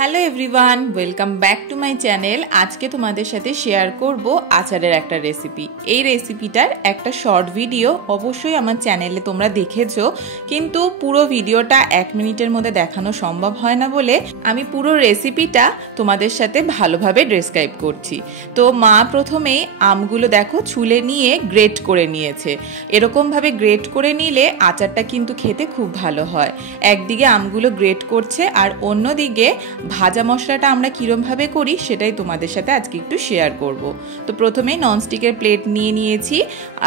Hello everyone, welcome back to my channel. আজকে তোমাদের সাথে শেয়ার করব আচারের একটা রেসিপি। এই রেসিপিটার একটা শর্ট ভিডিও অবশ্যই আমার চ্যানেলে তোমরা দেখেছো, কিন্তু পুরো ভিডিওটা 1 মিনিটের মধ্যে দেখানো সম্ভব হয় না বলে আমি পুরো রেসিপিটা তোমাদের সাথে ভালোভাবে ডেসক্রাইব করছি। তো মা প্রথমেই আমগুলো দেখো ছুলে নিয়ে গ্রেট করে নিয়েছে। এরকমভাবে গ্রেট করে নিলে আচারটা কিন্তু খেতে খুব ভালো হয়। একদিকে আমগুলো গ্রেট করছে আর অন্যদিকে ভাজা মশলাটা আমরা কিরমভাবে করি সেটাই তোমাদের সাথে আজকে একটু শেয়ার করব। তো প্রথমে ননস্টিকের প্লেট নিয়ে নিয়েছি,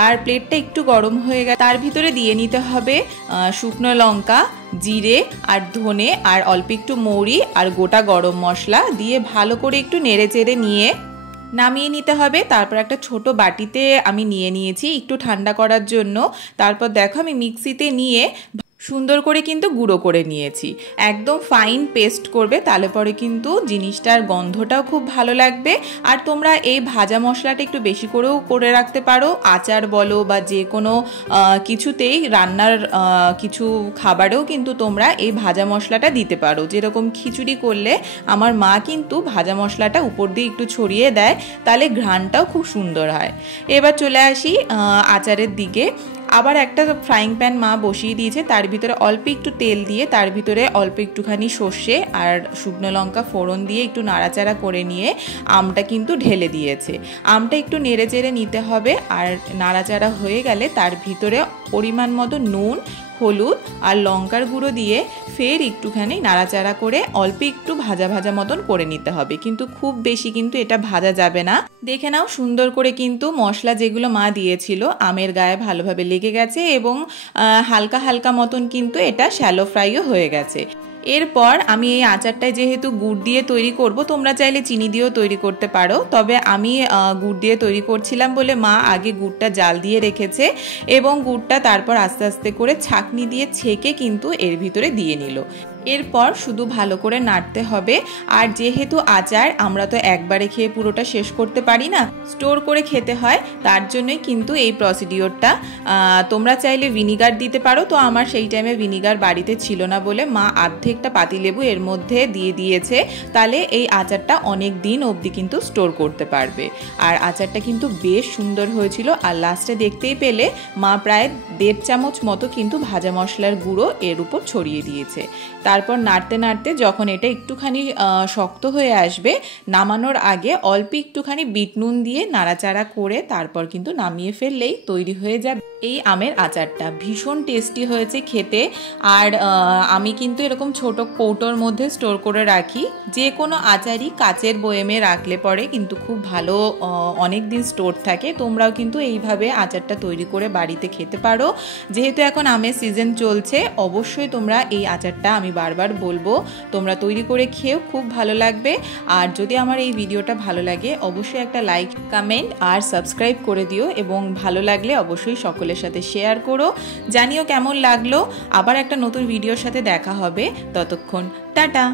আর প্লেটটা একটু গরম হয়ে গেলে তার ভিতরে দিয়ে নিতে হবে শুকনো লঙ্কা, জিরে আর ধনে আর অল্প একটু মৌরি আর গোটা গরম মশলা দিয়ে ভালো করে একটু নেড়ে চেড়ে নিয়ে নামিয়ে নিতে হবে। তারপর একটা ছোট বাটিতে আমি নিয়ে নিয়েছি একটু ঠান্ডা করার জন্য। তারপর দেখো আমি মিক্সিতে নিয়ে সুন্দর করে কিন্তু গুঁড়ো করে নিয়েছি। একদম ফাইন পেস্ট করবে, তাহলে পরে কিন্তু জিনিসটার গন্ধটাও খুব ভালো লাগবে। আর তোমরা এই ভাজা মশলাটা একটু বেশি করেও করে রাখতে পারো, আচার বলো বা যে কোনো কিছুতেই, রান্নার কিছু খাবারেও কিন্তু তোমরা এই ভাজা মশলাটা দিতে পারো। যেরকম খিচুড়ি করলে আমার মা কিন্তু ভাজা মশলাটা উপর দিয়ে একটু ছড়িয়ে দেয়, তাহলে ঘ্রাণটাও খুব সুন্দর হয়। এবার চলে আসি আচারের দিকে। আবার একটা ফ্রাইং প্যান মা বসিয়ে দিয়েছে, তার ভিতরে অল্প একটু তেল দিয়ে তার ভিতরে অল্প একটুখানি সর্ষে আর শুকনো লঙ্কা ফোড়ন দিয়ে একটু নাড়াচাড়া করে নিয়ে আমটা কিন্তু ঢেলে দিয়েছে। আমটা একটু নেড়ে চেড়ে নিতে হবে, আর নাড়াচাড়া হয়ে গেলে তার ভিতরে পরিমাণ মতো নুন, হলুদ আর লঙ্কার গুঁড়ো দিয়ে ফের একটুখানি নাড়াচাড়া করে অল্প একটু ভাজা ভাজা মতন করে নিতে হবে, কিন্তু খুব বেশি কিন্তু এটা ভাজা যাবে না। দেখে নাও সুন্দর করে কিন্তু মশলা যেগুলো মা দিয়েছিল আমের গায়ে ভালোভাবে লেগে গেছে এবং হালকা হালকা মতন কিন্তু এটা শ্যালো ফ্রাইও হয়ে গেছে। এরপর আমি এই আচারটায় যেহেতু গুড় দিয়ে তৈরি করব, তোমরা চাইলে চিনি দিয়েও তৈরি করতে পারো, তবে আমি গুড় দিয়ে তৈরি করছিলাম বলে মা আগে গুড়টা জাল দিয়ে রেখেছে এবং গুড়টা তারপর আস্তে আস্তে করে ছাঁকনি দিয়ে ছেঁকে কিন্তু এর ভিতরে দিয়ে নিল। এরপর শুধু ভালো করে নাড়তে হবে। আর যেহেতু আচার আমরা তো একবারে খেয়ে পুরোটা শেষ করতে পারি না, স্টোর করে খেতে হয়, তার জন্যই কিন্তু এই প্রসিডিওরটা। তোমরা চাইলে ভিনিগার দিতে পারো, তো আমার সেই টাইমে ভিনিগার বাড়িতে ছিল না বলে মা অর্ধেকটা পাতিলেবু এর মধ্যে দিয়ে দিয়েছে, তাহলে এই আচারটা অনেক দিন অবধি কিন্তু স্টোর করতে পারবে। আর আচারটা কিন্তু বেশ সুন্দর হয়েছিল। আর লাস্টে দেখতেই পেলে মা প্রায় 1.5 চামচ মতো কিন্তু ভাজা মশলার গুঁড়ো এর উপর ছড়িয়ে দিয়েছে। তারপর নাড়তে নাড়তে যখন এটা একটুখানি শক্ত হয়ে আসবে, নামানোর আগে অল্প একটুখানি বিট নুন দিয়ে নাড়াচাড়া করে তারপর কিন্তু নামিয়ে ফেললেই তৈরি হয়ে যাবে এই আমের আচারটা। ভীষণ টেস্টি হয়েছে খেতে। আর আমি কিন্তু এরকম ছোট কৌটোর মধ্যে স্টোর করে রাখি। যে কোনো আচারই কাচের বয়েমে রাখলে পরে কিন্তু খুব ভালো অনেক দিন স্টোর থাকে। তোমরাও কিন্তু এইভাবে আচারটা তৈরি করে বাড়িতে খেতে পারো। যেহেতু এখন আমের সিজন চলছে, অবশ্যই তোমরা এই আচারটা, আমি বারবার বলবো, তোমরা তৈরি করে খেয়েও খুব ভালো লাগবে। আর যদি আমার এই ভিডিওটা ভালো লাগে অবশ্যই একটা লাইক, কমেন্ট আর সাবস্ক্রাইব করে দিও, এবং ভালো লাগলে অবশ্যই সকলের সাথে শেয়ার করো। জানিও কেমন লাগলো। আবার একটা নতুন ভিডিওর সাথে দেখা হবে। ততক্ষণ টাটা।